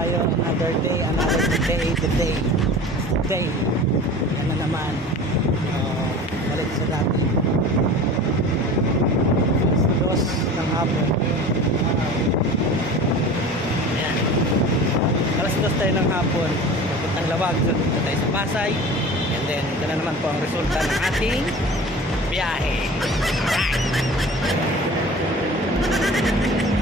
tayo. Another day, another day, today. Today. Yan na naman. Balik sa dati. Dos ng hapon. Ayan. Alas 2 tayo ng hapon. Papuntang Lawag. Dito tayo sa Pasay. And then, ito na naman po ang resulta ng ating biyahe. Alright.